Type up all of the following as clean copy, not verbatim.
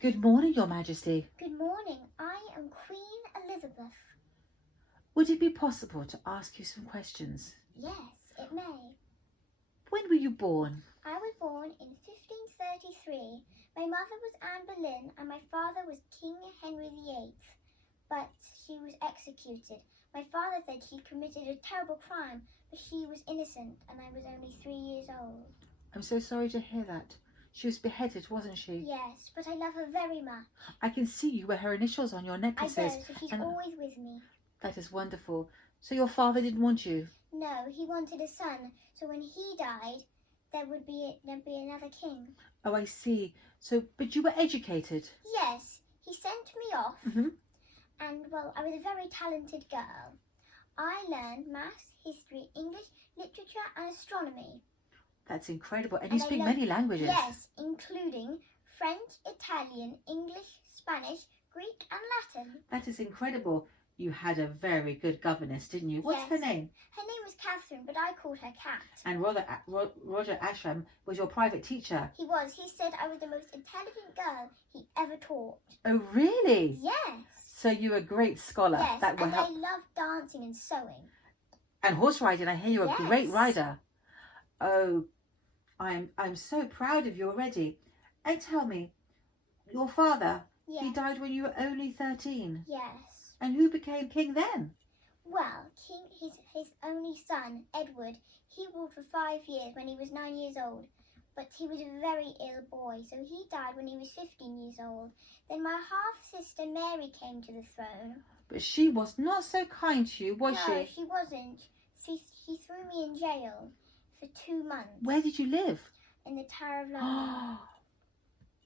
Good morning, Your Majesty. Good morning. I am Queen Elizabeth. Would it be possible to ask you some questions? Yes, it may. When were you born? I was born in 1533. My mother was Anne Boleyn and my father was King Henry VIII, but she was executed. My father said he committed a terrible crime, but she was innocent and I was only 3 years old. I'm so sorry to hear that. She was beheaded, wasn't she? Yes, but I love her very much. I can see you wear her initials on your I necklaces. do, so she's always with me. That is wonderful. So your father didn't want you? No, he wanted a son, so when he died, there'd be another king. Oh, I see. So, but you were educated? Yes, he sent me off, and well, I was a very talented girl. I learned maths, history, English, literature and astronomy. That's incredible. And you speak many languages? Yes, including French, Italian, English, Spanish, Greek and Latin. That is incredible. You had a very good governess, didn't you? What's her name? Her name was Catherine, but I called her Cat. And Roger Ascham was your private teacher? He was. He said I was the most intelligent girl he ever taught. Oh, really? Yes. So you're a great scholar. Yes, that will and help. I love dancing and sewing. And horse riding. I hear you're a great rider. Oh, I'm so proud of you already. And tell me, your father, he died when you were only 13. Yes. And who became king then? Well, his only son, Edward, he ruled for 5 years when he was 9 years old. But he was a very ill boy, so he died when he was 15 years old. Then my half-sister Mary came to the throne. But she was not so kind to you, was she? No, she wasn't. She threw me in jail for 2 months. Where did you live? In the Tower of London.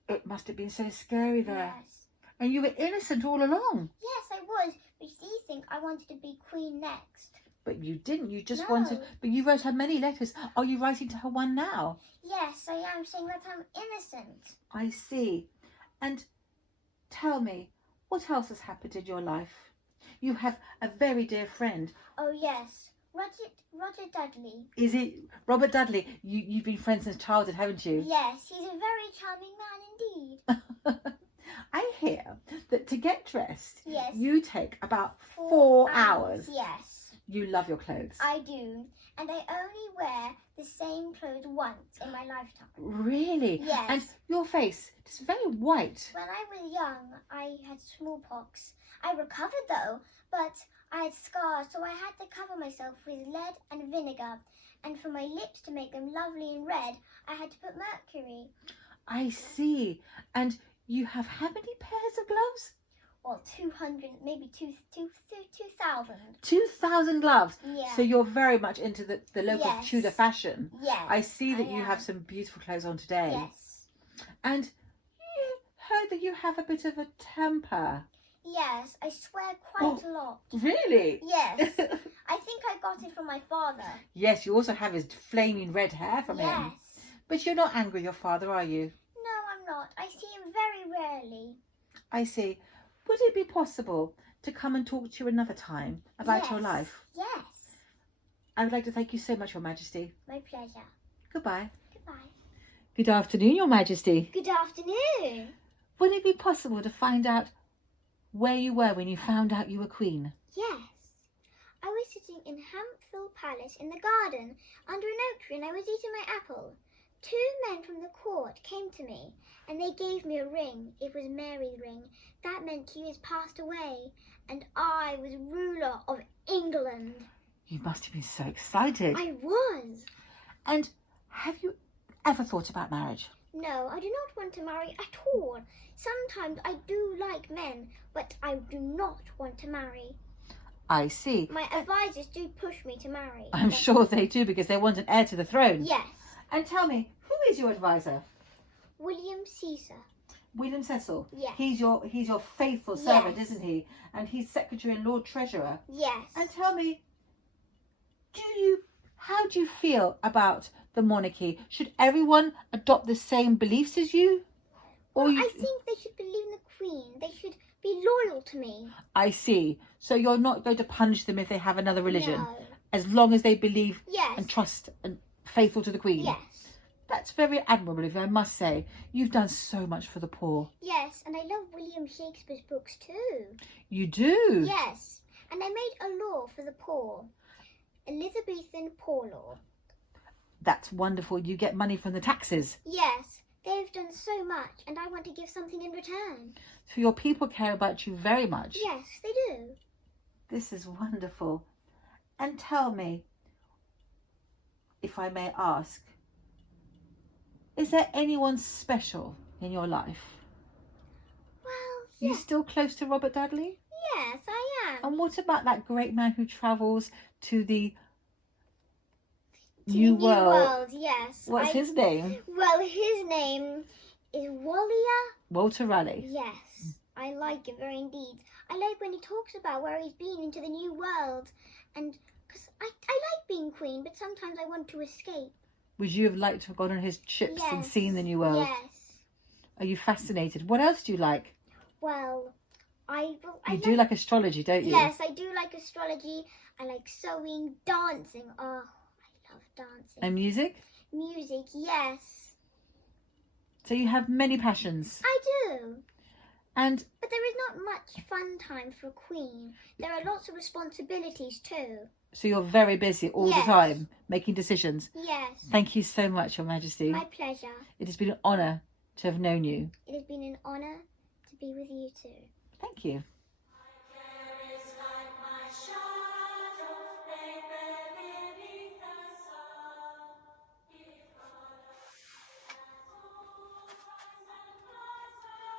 It must have been so scary there. Yes. And you were innocent all along. Yes, I was. But she think I wanted to be queen next. But you didn't. You just wanted... But you wrote her many letters. Are you writing to her one now? Yes, I am, saying that I'm innocent. I see. And tell me, what else has happened in your life? You have a very dear friend. Oh, yes. Roger Dudley. Is it Robert Dudley? You've been friends since childhood, haven't you? Yes, he's a very charming man indeed. I hear that to get dressed, you take about 4 hours. Yes. You love your clothes. I do. And I only wear the same clothes once in my lifetime. Really? Yes. And your face is very white. When I was young, I had smallpox. I recovered though, but I had scars, so I had to cover myself with lead and vinegar. And for my lips to make them lovely and red, I had to put mercury. I see. And you have how many pairs of gloves? Well, 200, maybe 2,000. 2,000 gloves? Yeah. So you're very much into the local Tudor fashion. Yes. I see that you have some beautiful clothes on today. Yes. And you heard that you have a bit of a temper. Yes, I swear quite a lot. Really? Yes. I think I got it from my father. Yes, you also have his flaming red hair from him. Yes. But you're not angry with your father, are you? No, I'm not. I see him very rarely. I see. Would it be possible to come and talk to you another time about your life? Yes. I would like to thank you so much, Your Majesty. My pleasure. Goodbye. Goodbye. Good afternoon, Your Majesty. Good afternoon. Would it be possible to find out where you were when you found out you were queen? Yes. I was sitting in Hampfield Palace in the garden under an oak tree and I was eating my apple. 2 men from the court came to me and they gave me a ring. It was Mary's ring. That meant she has passed away and I was ruler of England. You must have been so excited. I was. And have you ever thought about marriage? No, I do not want to marry at all. Sometimes I do like men, but I do not want to marry. I see. My advisors do push me to marry. I'm sure they do because they want an heir to the throne. Yes. And tell me, who is your advisor? William Caesar. William Cecil? Yes. He's your faithful servant, isn't he? And he's Secretary and Lord Treasurer. Yes. And tell me, how do you feel about the monarchy? Should everyone adopt the same beliefs as you? Or I think they should believe in the Queen. They should be loyal to me. I see. So you're not going to punish them if they have another religion? No. As long as they believe Yes. and trust and faithful to the Queen? Yes. That's very admirable of you, I must say. You've done so much for the poor. Yes, and I love William Shakespeare's books too. You do? Yes, and I made a law for the poor. Elizabethan Poor Law. That's wonderful. You get money from the taxes. Yes, they've done so much and I want to give something in return. So your people care about you very much. Yes, they do. This is wonderful. And tell me, if I may ask, is there anyone special in your life? Well, You yes. still close to Robert Dudley? Yes, I am. And what about that great man who travels to the To New the World? New World, yes. What's his name? Well, his name is Walter Raleigh. Yes, I like it very indeed. I like when he talks about where he's been into the New World, and because I like being queen, but sometimes I want to escape. Would you have liked to have gone on his ships and seen the New World? Yes. Are you fascinated? What else do you like? Well, I do like astrology, don't you? Yes, I do like astrology. I like sewing, dancing. Oh, I love dancing. And music? Music, yes. So you have many passions. I do. And But there is not much fun time for a queen. There are lots of responsibilities too. so you're very busy all the time, making decisions. Yes. Thank you so much, Your Majesty. My pleasure. It has been an honour to have known you. It has been an honour to be with you too. Thank you.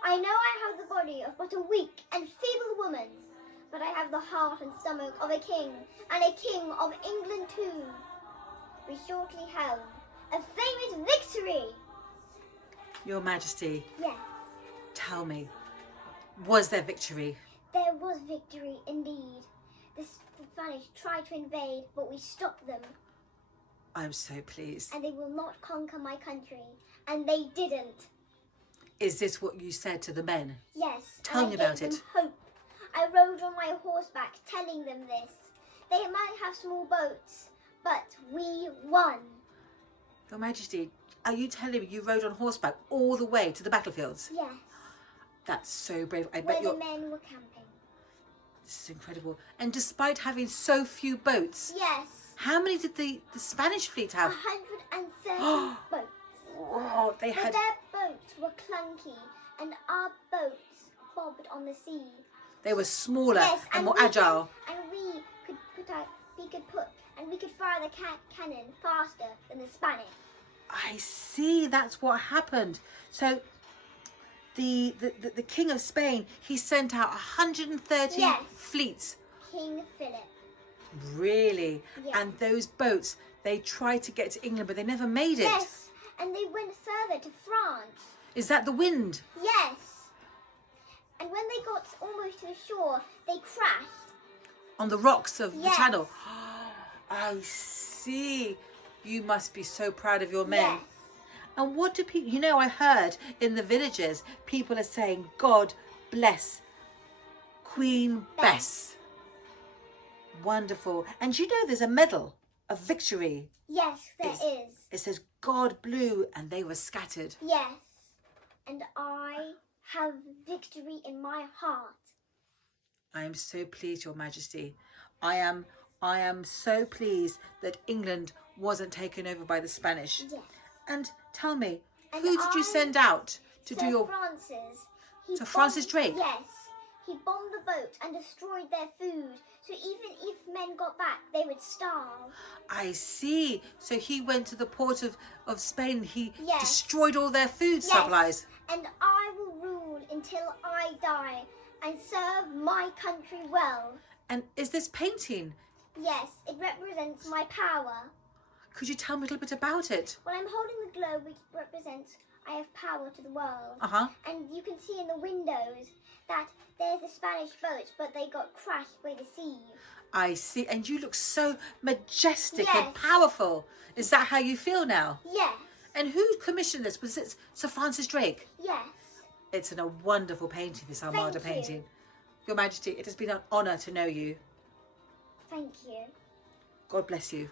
I know I have the body of but a weak and feeble woman, but I have the heart and stomach of a king, and a king of England too. We shortly have a famous victory. Your Majesty, Yes, tell me, was there victory? there was victory indeed. The Spanish tried to invade, but we stopped them, I'm so pleased. and they will not conquer my country, and they didn't. Is this what you said to the men? Yes, Tell and me I gave about them it. Hope. I rode on my horseback telling them this. They might have small boats, but we won. Your Majesty, are you telling me you rode on horseback all the way to the battlefields? Yes, That's so brave. I where bet the you're... men were camping. This is incredible. And despite having so few boats, Yes, how many did the Spanish fleet have? 130 boats. Oh, they But had... their boats were clunky, and our boats bobbed on the sea. They were smaller Yes, and more we agile. and we could fire the cannon faster than the Spanish. I see. That's what happened. So the King of Spain, he sent out 130 Yes. fleets. King Philip. Really? Yes. And those boats, they tried to get to England, but they never made it. Yes, and they went further to France. Is that the wind? Yes. And when they got almost to the shore, they crashed. On the rocks of the Yes. channel? I see. You must be so proud of your men. Yes. And what do people... You know, I heard in the villages, people are saying, God bless Queen Bess. Wonderful. And you know there's a medal of victory. Yes, there is. It says, God blew and they were scattered. Yes. And I have victory in my heart. I am so pleased, Your Majesty. I am so pleased that England wasn't taken over by the Spanish. Yes. And tell me, And who did you send out to do your... Francis. Sir Francis Drake? Yes. He bombed the boat and destroyed their food. So even if men got back, they would starve. I see. So he went to the port of Spain. He Yes. destroyed all their food supplies. And I will rule until I die and serve my country well. And is this painting? Yes, it represents my power. Could you tell me a little bit about it? Well, I'm holding the globe which represents I have power to the world. Uh-huh. And you can see in the windows that there's the Spanish boats, but they got crashed by the sea. I see. And you look so majestic Yes. and powerful. Is that how you feel now? Yes, And who commissioned this? Was it Sir Francis Drake? yes. It's a wonderful painting, this Armada Thank you. painting. Your Majesty, it has been an honour to know you. Thank you. God bless you.